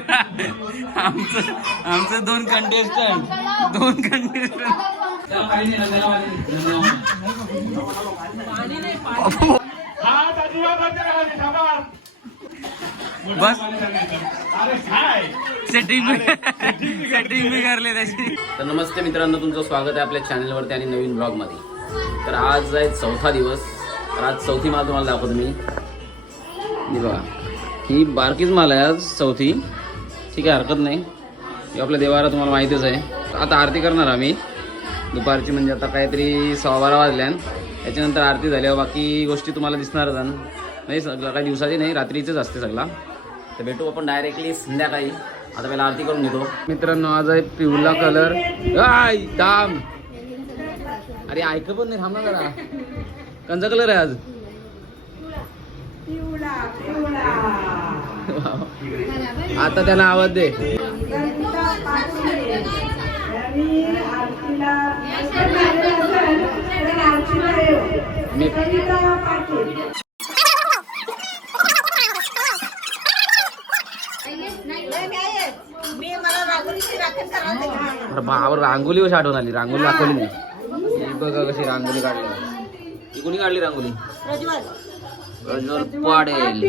बघा आमचं आमचं दोन कंटेस्टंट दोन कंटेस्टंट बस. सेटिंग सेटिंग बी करले त्याची. तर नमस्ते मित्रांनो तुमचं स्वागत आहे आपल्या चॅनलवरती आणि नवीन ब्लॉगमध्ये तर आज आहे चौथा दिवस. तर आज चौथी माल तुम्हाला दाखवतो मी. बघा ही बारकीच माल आहे आज चौथी. ठीक आहे हरकत नाही. हे आपल्या देवारा तुम्हाला माहितीच आहे. आता आरती करणार आम्ही. दुपारची म्हणजे आता काहीतरी सव्वा बारा वाजल्यान. त्याच्यानंतर आरती झाल्यावर बाकी गोष्टी तुम्हाला दिसणारच आहे. नाही सगळं काही दिवसाची नाही रात्रीचीच असते सगळा. तर भेटू आपण डायरेक्टली संध्याकाळी. आता पहिला आरती करून घेतो. मित्रांनो आज आहे पिवला कलर आय दाम. अरे ऐक पण नाही थांब ना जरा. कंचा कलर आहे आज? आता त्यांना आवाज दे. मी मी बाबर रांगोली कशी आठवण आली? रांगोली दाखवली नाही. ही बघा कशी रांगोली काढली. ही कोणी काढली रांगोली प्रज्वल पाडेल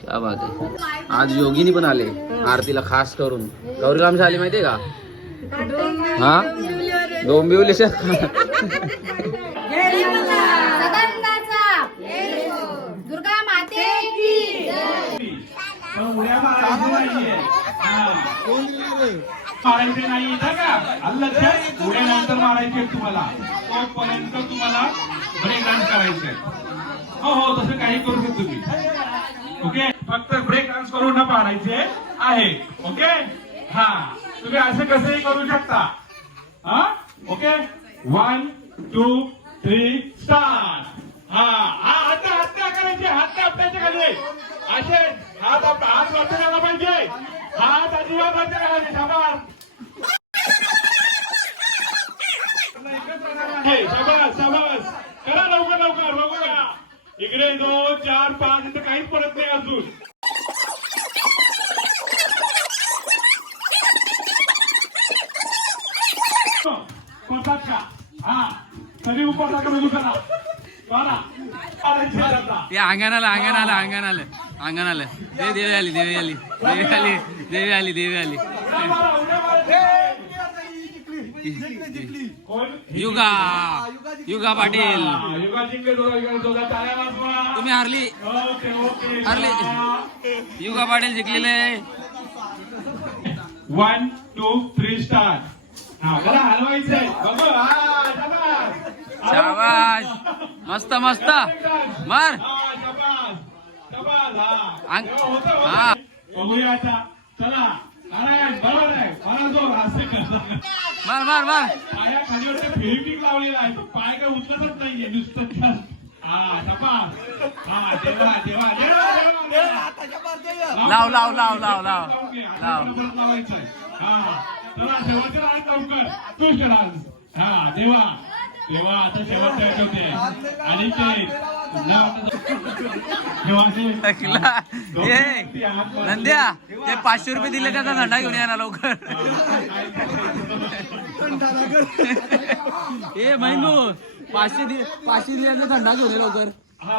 क्या बात आहे आज योगिनी पण आले आरतीला खास करून. गौरी आमची आली माहितीये का? हा? डोंबिवली मारायचे नाही इथं का? आलं लक्षात? उड्या मारायचे तुम्हाला. तोपर्यंत तुम्हाला ब्रेक डान्स करायचे हो हो तसं काही करू शकतो तुम्ही. ओके? फक्त ब्रेक डान्स करून न पाडायचे आहे. ओके? हा. तुम्ही असं कसंही करू शकता. हा? Okay? One two three start हा. हा हात हत्या करायचे. हात आपल्याच्या खाली. असे हात आपला हात वरती झाला पाहिजे. हात अजिबात वरती खाली शाबास. शाबास शाबास करा लवकर लवकर बघूया इकडे दोन चार पाच इथं काहीच पडत नाही अजून. पडतात का हा तरी उपवासाकडे रुजू करा. बरा चालायचे आता. ते अंगण आलं अंगण आलं अंगण आलं अंगण आलं. दे देवी आली देवी आली देवी आली. देवी आली देवी आली? युगा. युगा पाटील. तुम्ही हारली. हारली. युगा पाटील जिंकलेले. वन टू थ्री बघा हलवायचंय. शाबाश मस्त मस्त. मार. हा, हा. बघूया आता. चला. मार मार मार पाया खालीवरती फेविटिक लावलेला आहे. तो पाय काय उचलतच नाहीये नुसतं just. हा शाबास. हा देवा देवा देवा देवा, देवा. लाव लाव लाव लाव लाव लाव लावायचंय. हा. चला शेवटच्या डान्स लवकर तुझ डान्स हा देवा. देवा आता शेवटच्या आठवते आणि ते नंद्या ते पाचशे रुपये दिले त्याचा झंडा घेऊन या ना लवकर? ए महिंदू पाचशे दि पाचशे दिल्याचा झंडा घेऊन ये लवकर. हा,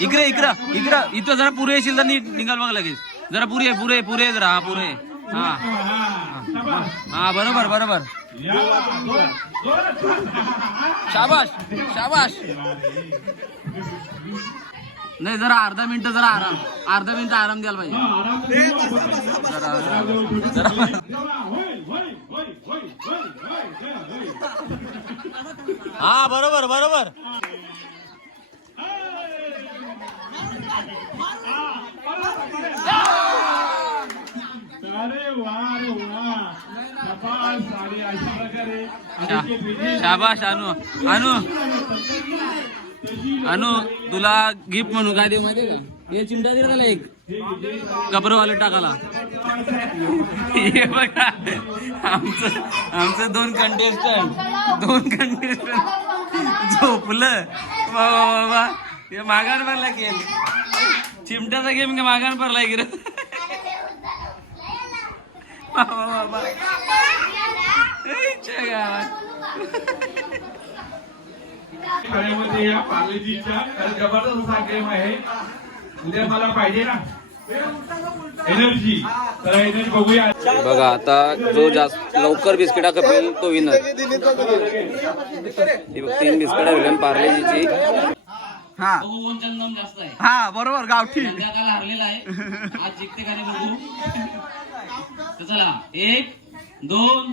इकडे इकडं इकडं. इथं जरा पुरे येशील तर नीट निघाल बघ लगेच. जरा पुरे पुरे पुरे जरा हा पुरे. हा. हा, बरोबर बरोबर. शाबाश शाबाश नाही जरा अर्धा मिनिट जरा आराम. अर्धा मिनिट आराम द्यायला पाहिजे जरा हा बरोबर बरोबर देवा, होय, होय, होय, होय, होय, होय, देवा, होय. हा बरोबर बरोबर अरे वा अरे वा शाबास आणि अशा प्रकारे शा- अनिकेत विजय शाबाश अनु. अनु. अनु तुला गिफ्ट म्हणून काय देऊ माहिती का? हे चिमटा दिला त्याला एक. कबरवाले टाकाला. हे बघा. आमचं आमचं दोन कंटेस्टंट दोन कंटेस्टंट झोपलं. वा वा वा वा. हे मागान भरला गेल चिमट्याचा गेम का मागान भरला गिर वा वा वा वा. शाळेमध्ये या पार्लेजीच्या तर जबरदस्त हा गेम आहे. उद्या मला पाहिजे ना? एनर्जी तर एनर्जी बघूया. बघा आता जो जास्त लवकर बिस्किटा खपेल तो विनर तीन बिस्किटा विलन पार्लेजीची. हा. चंदन जास्त आहे. हा बरोबर गावठी. हरलेला आहे. आज जिंकते का नाही बघू. चला एक दोन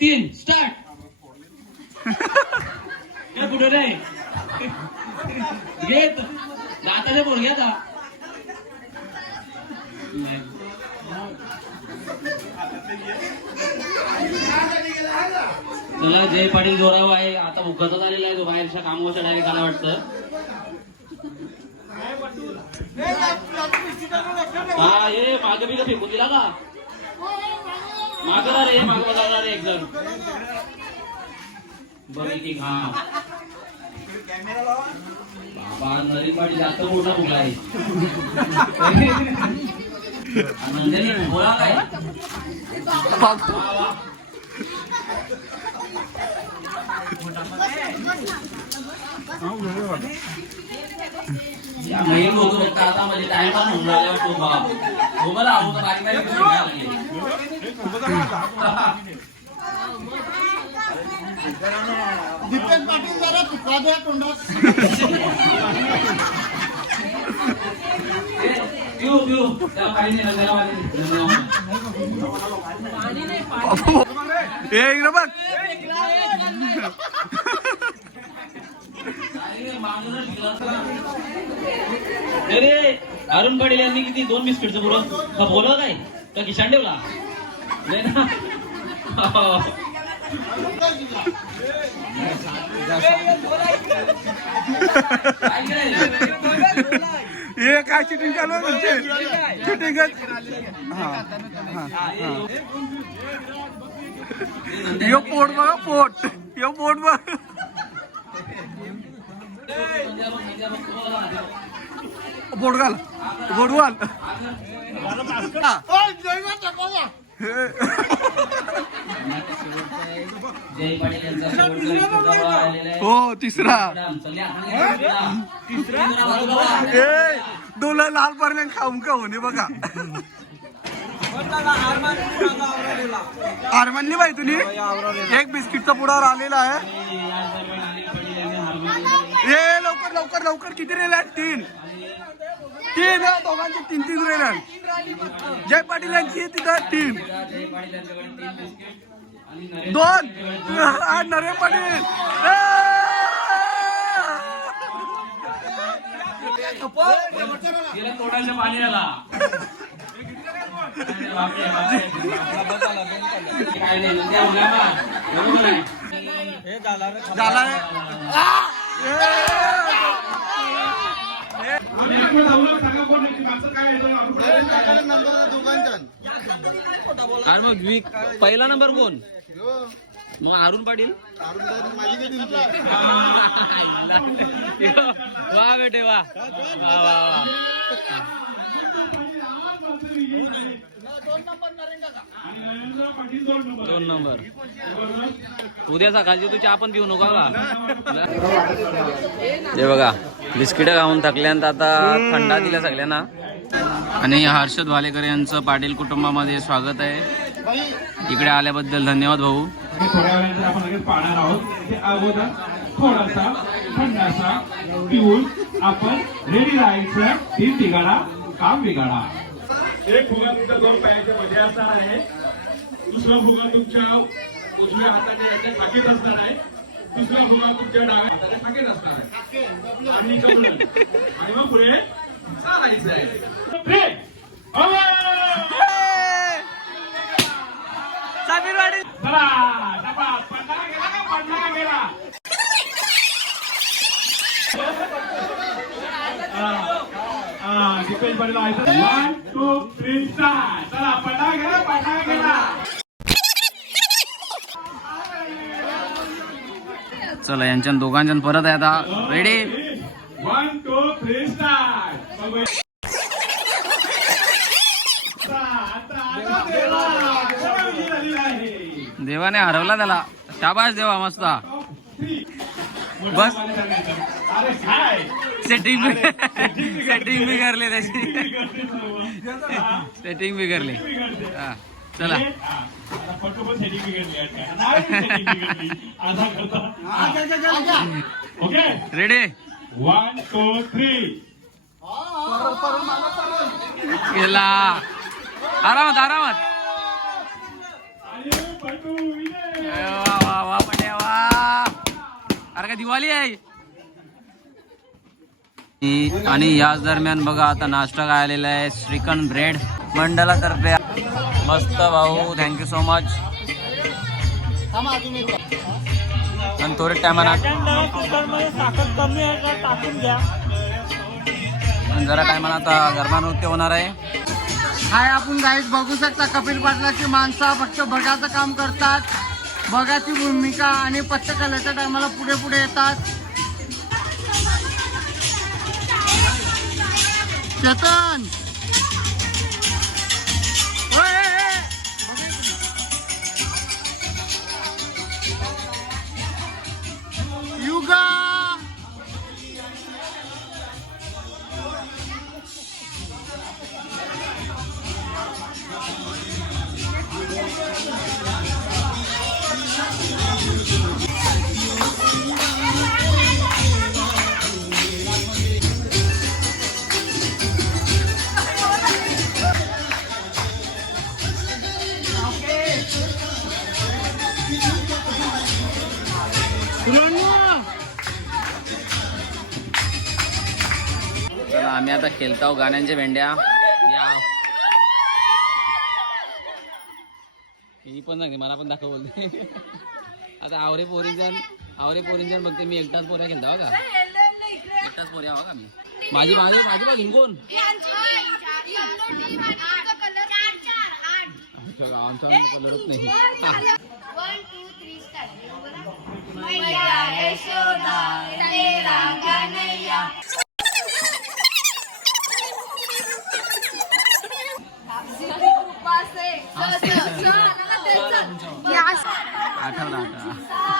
तीन स्टार्ट कुठं नाही घेत दाताच्या बोल घ्या आता चला जय पाटील जोराव आहे आता मुखाचा झालेला आहे तो बाहेरच्या कामावर डायरेक्ट आला वाटतं. हा ये मागे का फेकून दिला का? मागं रे मागं बघा रे एकदम बरं की हा. बाबा नवीन पाटी जास्त मोठा फुगला आहे? नंदिनी बोला काय महिला लोक बघता आता म्हणजे टाइम पण होऊन राहिल्यावर तो बाप। हो मला आवडतं बाकी नाही त्याला पाणी नाही त्याला पाणी नाही. हे इकडे बघ. अरे अरुण पाटील यांनी किती दोन बिस्किटचं पुरं का बोललं काय? का किशान ठेवला? नाही ना? हो. हे. काय चिटिंग चालू आहे म्हणजे? चिटिंग यो पोट बघा पोट. यो पोट बघ. बोट घाल. बोट घाल. हो. तिसरा. आमचं डोला लाल पर्यंत खाऊन खाऊन हे बघा. आरमानली बाई तुम्ही? एक बिस्किटचा पुढावर आलेला आहे. ए लवकर लवकर लवकर. किती रेल्या आहेत? तीन. तीन आहे, दोघांचे तीन तीन रेल्या आहेत. जय पाटील यांची तिथं. तीन. दोन. नरे पाटील. तोंडाच्या पाणी आला झाला अरे मग वीक पहिला नंबर कोण? मग अरुण पाटील? वा बेटे वा. वा वा वा. दोन नंबर दोन नंबर. उद्या सकाळची तू चहा पण पिऊ नका का? हे बघा बिस्किट खाऊन थकल्यानंतर आता थंडा दिल्या सगळ्यांना. आणि हर्षद वालेकर यांचं पाटील कुटुंबामध्ये स्वागत आहे. इकडे आल्याबद्दल धन्यवाद भाऊ. आणि थोड्या वेळानंतर आपण लगेच पाहणार आहोत ते अगोदर थोडासा थंडासा पिऊन आपण रेडी राहायचं तीन बिघाडा काम बिघाडा. एक फुगा तुमच्या दोन पायाच्या मध्ये असणार आहे. दुसरा फुगा तुमच्या उजव्या हाताच्या याच्या खाकीत असणार आहे. दुसरा फुगा तुमच्या डाव्या हाताच्या खाकीत असणार आहे. आणि मग पुढे चालायचं आहे. अवं! साबीरवाडी चला डबा वन टू थ्री स्टार चला पटा गेला पटा गेला चला यांच्या दोघांच्या परत आहे आता. रेडी वन टू थ्री देवाने हरवला त्याला. शाबाश देवा मस्त. बस. अरे काय सेटिंग सेटिंग बिघडली त्याची. सेटिंग बिघडली हा चला. रेडी वन टू थ्री गेला. आरामात आरामात. पटू वा वा वा पट्या वा अरे काय दिवाळी आहे? आणि- याच दरम्यान बघा आता नाश्ता काय आलेला आहे श्रीखंड ब्रेड मंडळातर्फे मस्त भाऊ थँक्यू सो मच आणि थोडे टायमाला जरा टायमाला आता गरबा नृत्य होणार आहे. हाय आपण गाईत बघू शकता कपिल पाटलाची माणसं फक्त बघाचं काम करतात. बघाची भूमिका आणि पथकलेच्या टायमाला पुढे पुढे येतात. Jonathan! चला आम्ही आता खेळतो गाण्यांच्या भेंड्या. ही पण सांगते मला पण दाखव बोलते. आता आवरे पोरींजन आवरे पोरींजन बघते मी एकटाच पोऱ्या खेळता हो का एकटाच पोऱ्या हो का मी. माझी माझी माझी बाजू कोण आमचा कलरच नाही. हा. वन टू थ्री स्टार्ट मैया यशोदा तेरा कन्हैया आठवलं आठवलं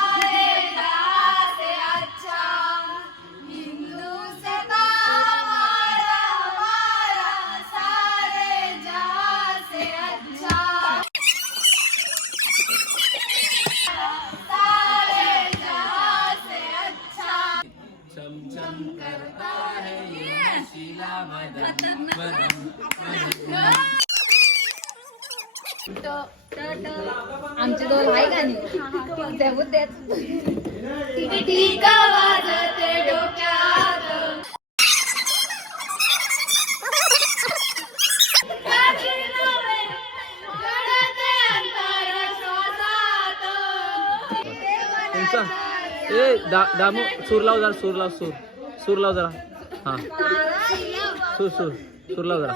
डोक्यात? तुमचा? ए दा दामू सूर लाव जरा सूर लाव सूर. सूर लाव जरा. हा. सूर सूर. सूर लाव जरा.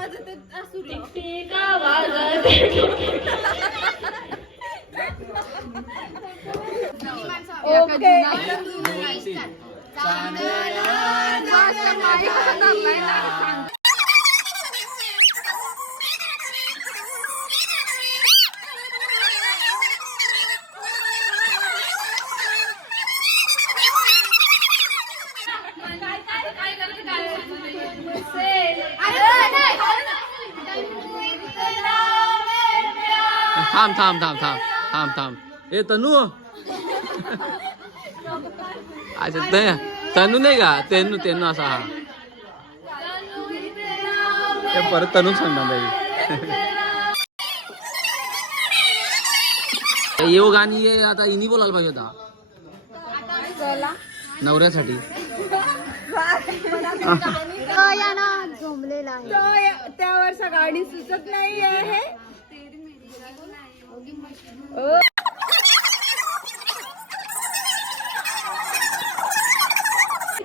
थांब थांब थांब थांब थांब थांब ए तनू अच्छा ते तनू नाही का? तेनू तेनू असा हा. ते परत तनूच सांगणार येऊ गाणी ये आता इनी बोलायला पाहिजे होता नवऱ्यासाठी. त्या वर्ष गाडी सुचत नाही आहे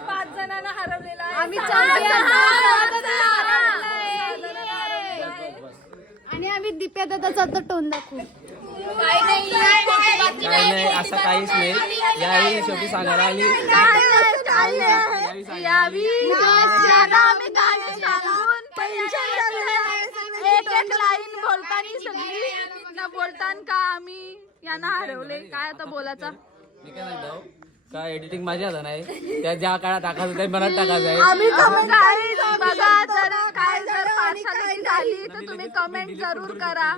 पाच जणांना हरवलेला आम्ही आणि आम्ही दिप्या दादाचा आता टोन दाखवू. काही नाही असं काहीच नाही. याही शेवटी सांगायला आली एक एक लाईन बोलतानी सगळी. न बोलतान का आम्ही यांना हरवले? काय आता बोलायचा? मी काय म्हणतो? काय एडिटिंग माझ्या हातात नाही. त्या ज्या काळात टाकायचं त्या मनात टाकायचं आहे. आम्ही काय बघा जर काय जर पार्शालिटी झाली तर तुम्ही कमेंट जरूर करा.